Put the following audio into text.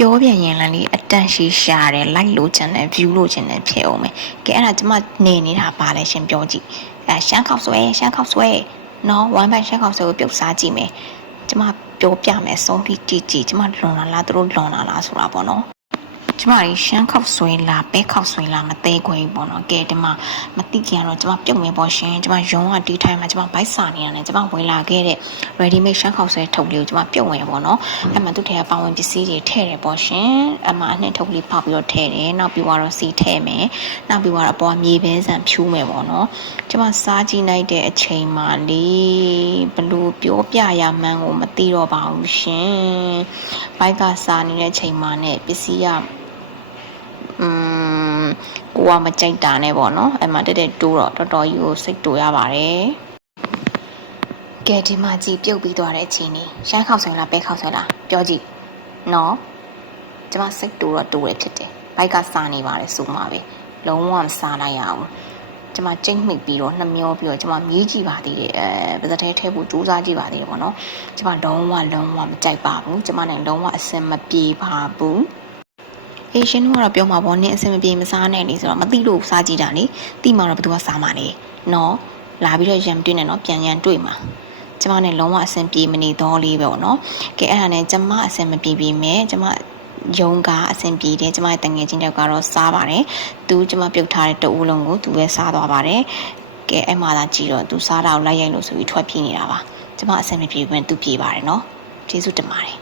ပြောပြန်ရင်လည်းအတန်ရှိရှာတယ် like လို့ချင်တယ် view လို့ချင်တယ်ဖြစ်အောင်မယ်ကဲအဲ့ဒါကျမနေနေတာပါလဲရှင်ပြောကြည့်ရှမ်းခောက်ဆွဲနော်ဝမ်းပိုင်ရှမ်းခောက်ဆွဲကိုပြုတ်စားကြည့်မယ်ကျမပြောပြမယ်ဆုံးဖြတ်ကြည့်ကျမလွန်လာလားသူတို့လွန်လာလားဆိုတာပေါ့နော်ကျမရီရှမ်းခောက်ဆွဲလားပဲခောက်ဆွဲလားမသေးခွေပေါ့နော်ကဲဒီမှာမသိကြတော့ကျမပြုတ်မယ်ပေါ့ရှင်ကျမရုံးကဒီထိုင်မှာကျမဘိုက်စာနေရတယ်ကျမဝင်လာခဲ့တဲ့ ready made ရှမ်းခောက်ဆွဲထုတ်လေးကိုကျမပြုတ်ဝင်ပေါ့နော်အဲ့မှာသူ့ထဲကပါဝင်ပစ္စည်းတွေထည့်တယ်ပေါ့ရှင်အမှအနှစ်ထုတ်လေးဖောက်ပြီးတော့ထည့်တယ်နောက်ပြီးတော့စီထည့်မယ်နောက်ပြီးတော့အပေါ်မြေပဲဆန်ဖြူးမယ်ပေါ့နော်ကျမစားကြည့်လိုက်တဲ့အချိန်မှာလေဘလို့ပြောပြရမှန်းကိုမသိတော့ပါဘူးရှင်ဘိုက်ကစားနေတဲ့အချိန်မှာနဲ့ပစ္စည်းကကိုကမကြိုက်တာနဲ့ပေါ့နော်အဲ့မှာတက်တိုးတော့တော်တော်ကြီးကိုစိတ်တိုးရပါတယ်ကဲဒီမှာကြည့်ပြုတ်ပြီးသွားတဲ့အချိန်นี้ရှမ်းခောက်ဆွဲလားပဲခောက်ဆွဲလားပြောကြည့်နော်ကျမစိတ်တိုးတော့တိုးရဖြစ်တယ်ဘိုက်ကစားနေပါတယ်ဆိုမှပဲလုံးဝမစားလိုက်ရအောင်ကျမကြိတ်မိပြီးတော့နှမျောပြီးတော့ကျမမြေးကြည့်ပါသေးတယ်ပါစတဲ့ထဲဖို့စူးစမ်းကြည့်ပါသေးတယ်ပေါ့နော်ကျမလုံးဝမကြိုက်ပါဘူးကျမနဲ့လုံးဝအဆင်မပြေပါဘူးအေးရှင်တို့ကတော့ပြောမှာပေါ့နင်းအဆင်မပြေမစားနဲ့လေဆိုတော့မသိလို့စားကြည့်တာလေသိမှတော့ဘယ်သူကစားမှာလဲနော်လာပြီးတော့ရံတွေ့နေတော့ပြန်ရန်တွေ့မှာကျမနဲ့လုံးဝအဆင်ပြေမနေတော့လေးပဲပေါ့နော်ကဲအဲ့ဒါနဲ့ကျမအဆင်မပြေပြီမဲ့ကျမရုံးကအဆင်ပြေတယ်ကျမရဲ့တငယ်ချင်းတယောက်ကတော့စားပါတယ်သူကျမပြုတ်ထားတဲ့တအူးလုံးကိုသူပဲစားသွားပါတယ်ကဲအဲ့မှာသာကြည့်တော့သူစားတာကိုလိုက်ရိုက်လို့ဆိုပြီးထွက်ပြေးနေတာပါကျမအဆင်မပြေဘူးသူပြေးပါတယ်နော်ကျေးဇူးတင်ပါတယ်